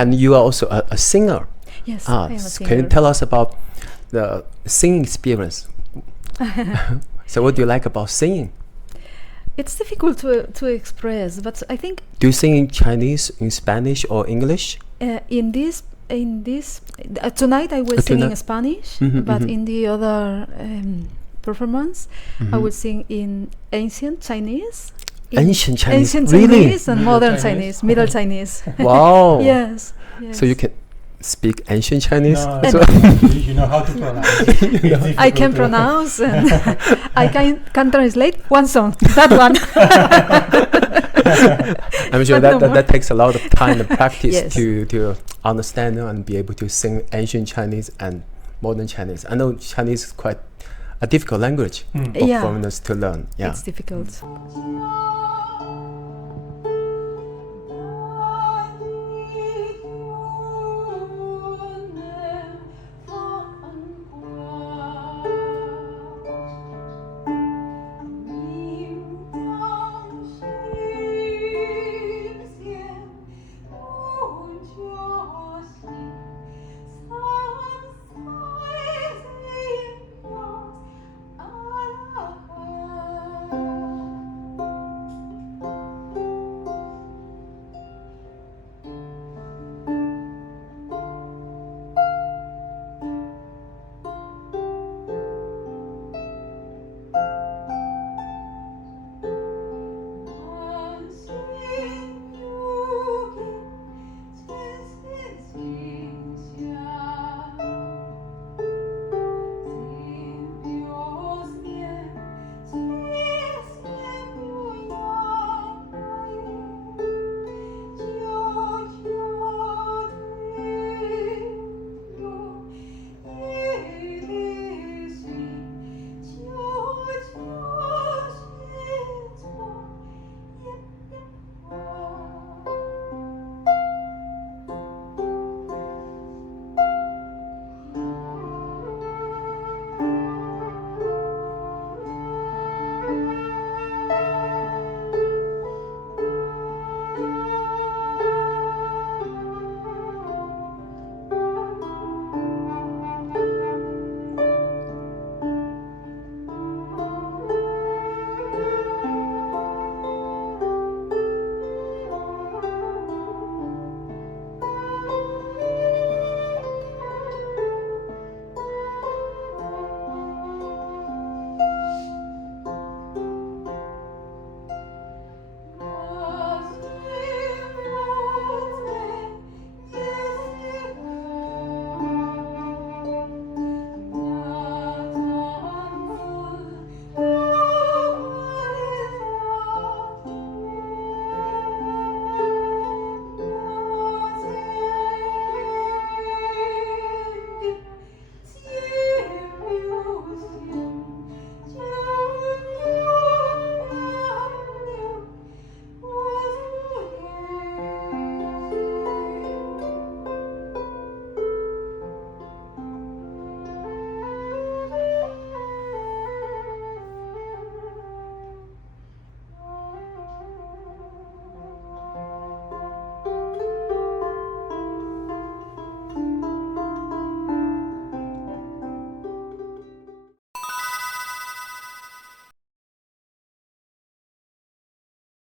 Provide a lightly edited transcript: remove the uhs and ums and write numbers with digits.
And you are also a singer. Yes, I am a singer. Can you tell us about the singing experience? So what do you like about singing? It's difficult to express, but I think Do you sing in Chinese, in Spanish, or English? in this tonight I will sing in Tonight. Spanish, Mhm, but mhm. in the other performance I will sing in ancient Chinese, Ancient Chinese, ancient really? Chinese and Middle modern Chinese? Chinese, Middle Chinese. Wow. Yes. So you can speak ancient Chinese? No, as no, well? you know how to pronounce. It's I difficult can to- pronounce and I can translate one song. That one. I'm sure But no more. that takes a lot of time and practice Yes. to understand and be able to sing ancient Chinese and modern Chinese. I know Chinese is quite a difficult language Mm. for Yeah. foreigners to learn. Yeah. It's difficult.